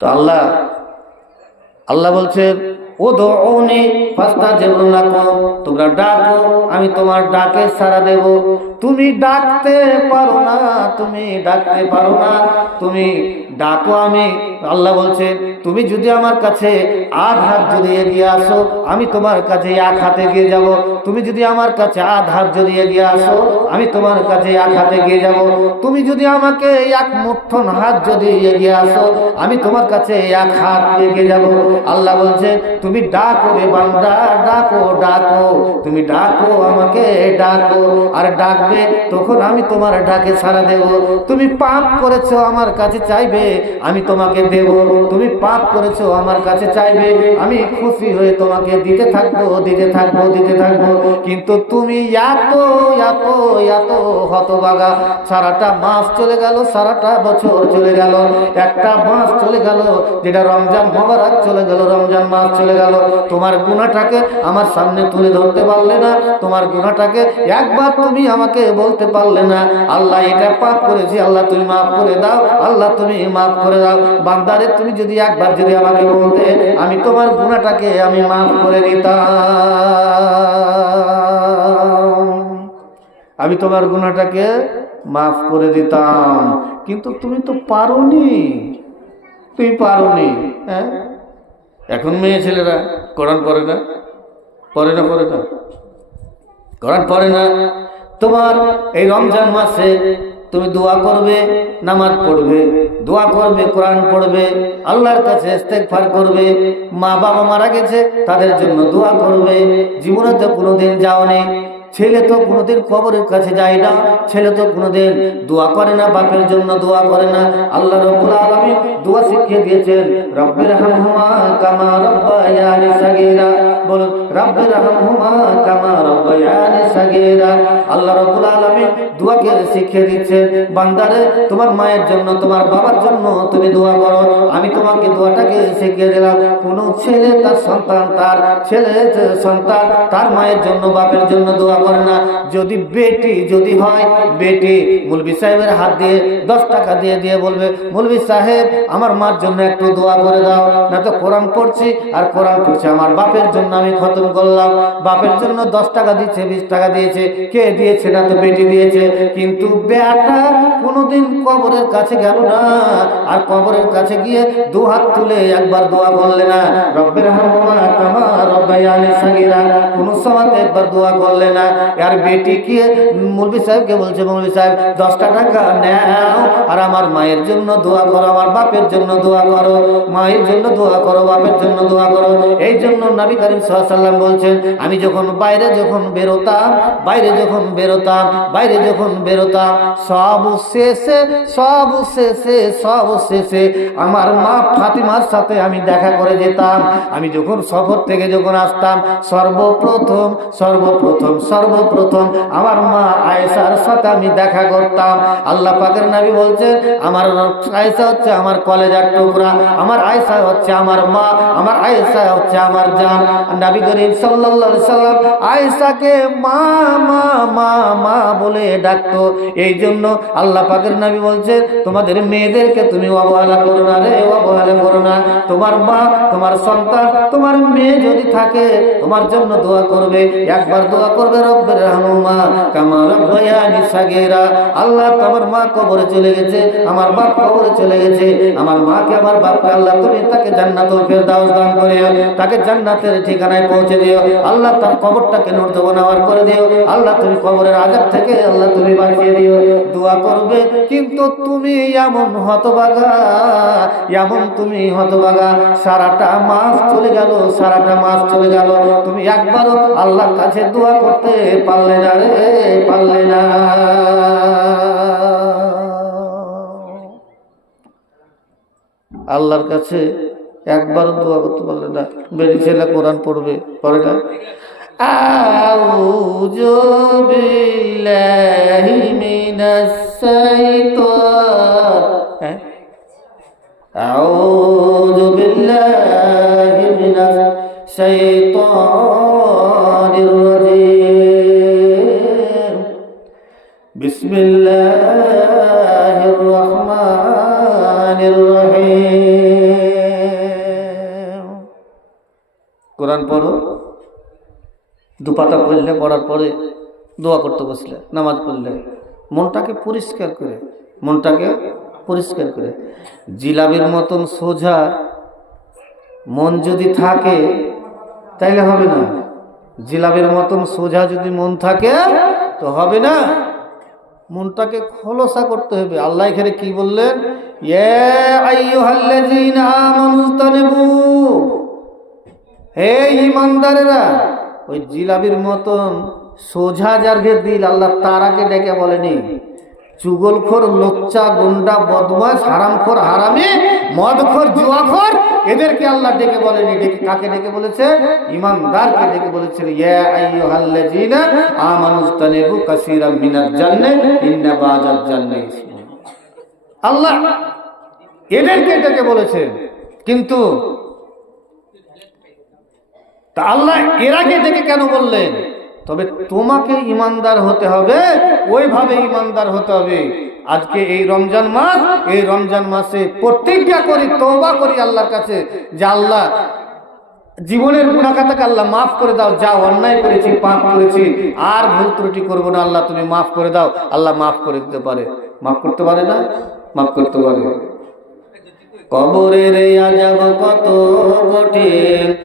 তো আল্লাহ আল্লাহ বলছেন ও দৌনি ফাস্তা যেগুলো তোমরা ডাকো আমি তোমার ডাকে সারা দেবো তুমি ডাকতে পারো না তুমি ডাকতে পারো না তুমি ডাকো আমি আল্লাহ বলছে তুমি যদি আমার কাছে আধ হাত যদি এগিয়ে আসো আমি তোমার কাছে এক হাতে গিয়ে যাব তুমি যদি আমার কাছে আধ হাত যদি এগিয়ে আসো আমি তোমার কাছে এক হাতে গিয়ে যাব তুমি যদি আমাকে এক মুঠন হাত যদি এগিয়ে আসো আমি তোমার কাছে এক হাত এগিয়ে যাব আল্লাহ বলছে তুমি ডাকো রে বান্দা ডাকো ডাকো তুমি ডাকো আমাকে ডাকো আর ডাক ডাকবে তখন আমি তোমার ডাকে সাড়া দেব তুমি পাপ করেছো আমার কাছে চাইবে আমি তোমাকে দেব তুমি পাপ করেছো আমার কাছে চাইবে আমি খুশি হয়ে তোমাকে দিতে থাকবো দিতে থাকবো দিতে থাকবো কিন্তু তুমি এত এত এত হতবাগা সারাটা মাস চলে গেল সারাটা বছর চলে গেল একটা মাস চলে গেল যেটা রমজান মোবারক চলে গেল রমজান মাস চলে গেল তোমার গুণাটাকে আমার সামনে তুলে ধরতে পারলে না তোমার গুণাটাকে একবার তুমি আমাকে কে বলতে পারলে না আল্লাহ এটা পাপ করেছি আল্লাহ তুমি মাফ করে দাও আল্লাহ তুমি মাফ করে দাও বান্দারে তুমি যদি একবার যদি আমাকে বলতে আমি তোমার গুণাটাকে আমি মাফ করে দিতাম আমি তোমার গুণাটাকে মাফ করে দিতাম কিন্তু তুমি তো পারি তুমি পারোনি হ্যাঁ এখন মেয়ে ছেলেরা কোরআন পরে না পরে না পরে না কোরআন পরে না তোমার এই রমজান মাসে তুমি দোয়া করবে নামাজ পড়বে দোয়া করবে কোরআন পড়বে আল্লাহর কাছে ইস্তেকফার করবে মা বাবা মারা গেছে তাদের জন্য দোয়া করবে জীবনে তো কোনোদিন যাওনি ছেলে তো কোনোদিন কবরের কাছে যায় না ছেলে তো কোনোদিন দোয়া করে না বাপের জন্য দোয়া করে না আল্লাহ রব্বুল আলামিন দোয়া শিখিয়ে দিয়েছেন রব্বির হামহুমা কামা রব্বায়ানি সাগীরা বলুন রাব্বির হামহুমা কামা রাব্বায়ানি সাগীরা আল্লাহ রাব্বুল আলামিন দোয়াকে শিখিয়ে দিচ্ছে বান্দারে তোমার মায়ের জন্য তোমার বাবার জন্য তুমি দোয়া করো আমি তোমাকে দোয়াটাকে শিখিয়ে দিলাম কোনো ছেলে তার সন্তান তার ছেলে সন্তান তার মায়ের জন্য বাপের জন্য দোয়া করে না যদি বেটি যদি হয় বেটি মুলবি সাহেবের হাত দিয়ে দশ টাকা দিয়ে দিয়ে বলবে মুলবি সাহেব আমার মার জন্য একটু দোয়া করে দাও না তো কোরআন পড়ছি আর কোরআন করছি আমার বাপের জন্য আমি খতম আমল করলাম বাপের জন্য দশ টাকা দিচ্ছে বিশ টাকা দিয়েছে কে দিয়েছে না তো বেটি দিয়েছে কিন্তু বেটা কোনোদিন কবরের কাছে গেল না আর কবরের কাছে গিয়ে দু হাত তুলে একবার দোয়া করলে না রব্বের হামা কোনো সময় একবার দোয়া করলে না আর বেটি গিয়ে মুরবি সাহেবকে বলছে মুরবি সাহেব দশটা টাকা নেও আর আমার মায়ের জন্য দোয়া করো আমার বাপের জন্য দোয়া করো মায়ের জন্য দোয়া করো বাপের জন্য দোয়া করো এই জন্য নবী করিম সাল্লাম বলছেন আমি যখন বাইরে যখন বেরোতাম বাইরে যখন বেরোতাম বাইরে যখন বেরোতাম সব শেষে সব শেষে সব শেষে আমার মা ফাতিমার সাথে আমি দেখা করে যেতাম আমি যখন সফর থেকে যখন আসতাম সর্বপ্রথম সর্বপ্রথম সর্বপ্রথম আমার মা আয়েসার সাথে আমি দেখা করতাম আল্লাহ পাকের নাবি বলছেন আমার আয়েসা হচ্ছে আমার কলেজার টুকরা আমার আয়েসা হচ্ছে আমার মা আমার আয়েসা হচ্ছে আমার জান নাবি করিম সাল্লাল্লাহু সাল্লাম আয়েশাকে মা মা মা মা বলে ডাকতো এই জন্য আল্লাহ পাকের নবী বলছেন তোমাদের মেয়েদেরকে তুমি অবহেলা করো না রে অবহেলা করো না তোমার মা তোমার সন্তান তোমার মেয়ে যদি থাকে তোমার জন্য দোয়া করবে একবার দোয়া করবে রব্বের মা কামার ভয়ানি সাগেরা আল্লাহ তোমার মা কবরে চলে গেছে আমার বাপ কবরে চলে গেছে আমার মাকে আমার বাপকে আল্লাহ তুমি তাকে জান্নাতুল ফেরদাউস দান করে তাকে জান্নাতের ঠিকানায় পৌঁছে পৌঁছে দিও আল্লাহ তার কবরটাকে নর্দবনাবার করে দিও আল্লাহ তুমি কবরের আগের থেকে আল্লাহ তুমি বাঁচিয়ে দিও দোয়া করবে কিন্তু তুমি এমন হতবাগা এমন তুমি হতবাগা সারাটা মাস চলে গেল সারাটা মাস চলে গেল তুমি একবারও আল্লাহর কাছে দোয়া করতে পারলে না রে পারলে না আল্লাহর কাছে একবারও দোয়া করতে পারলে না বেরি ছেলে কোরআন পড়বে পড়ে না أعوذ بالله من الشيطان أعوذ بالله من الشيطان الرجيم بسم الله الرحمن الرحيم দুপাতা পড়লে পড়ার পরে দোয়া করতে বসলে নামাজ পড়লে মনটাকে পরিষ্কার করে মনটাকে পরিষ্কার করে জিলাবির মতন সোজা মন যদি থাকে তাইলে হবে না জিলাবের মতন সোজা যদি মন থাকে তো হবে না মনটাকে খোলসা করতে হবে আল্লাহ এখানে কি বললেন হে ইমানদারেরা ওই জিলাবির মতন সোজা যারকে দিল আল্লাহ তারাকে ডেকে বলেনি চুগলখোর লোচ্চা গুন্ডা বদমাস হারামখোর হারামি মদখোর জুয়াখোর এদেরকে আল্লাহ ডেকে বলেনি ডেকে কাকে ডেকে বলেছে ইমানদারকে ডেকে বলেছেন ইয়া আইয়ুহাল্লাযিনা আমানুস্তানিবু কাসীরাম মিনাল জান্নাহ ইন্না বাযাল জান্নাহ আল্লাহ এদেরকে ডেকে বলেছে কিন্তু তা আল্লাহ এর আগে থেকে কেন বললেন তবে তোমাকে ইমানদার হতে হবে ওইভাবে ইমানদার হতে হবে আজকে এই রমজান মাস এই রমজান মাসে প্রতিজ্ঞা করি তোবা করি আল্লাহর কাছে যে আল্লাহ জীবনের গুণাখাতাকে আল্লাহ মাফ করে দাও যা অন্যায় করেছি পাপ করেছি আর ভুল ত্রুটি করবো না আল্লাহ তুমি মাফ করে দাও আল্লাহ মাফ করে দিতে পারে মাফ করতে পারে না মাফ করতে পারে কবরের কত কঠিন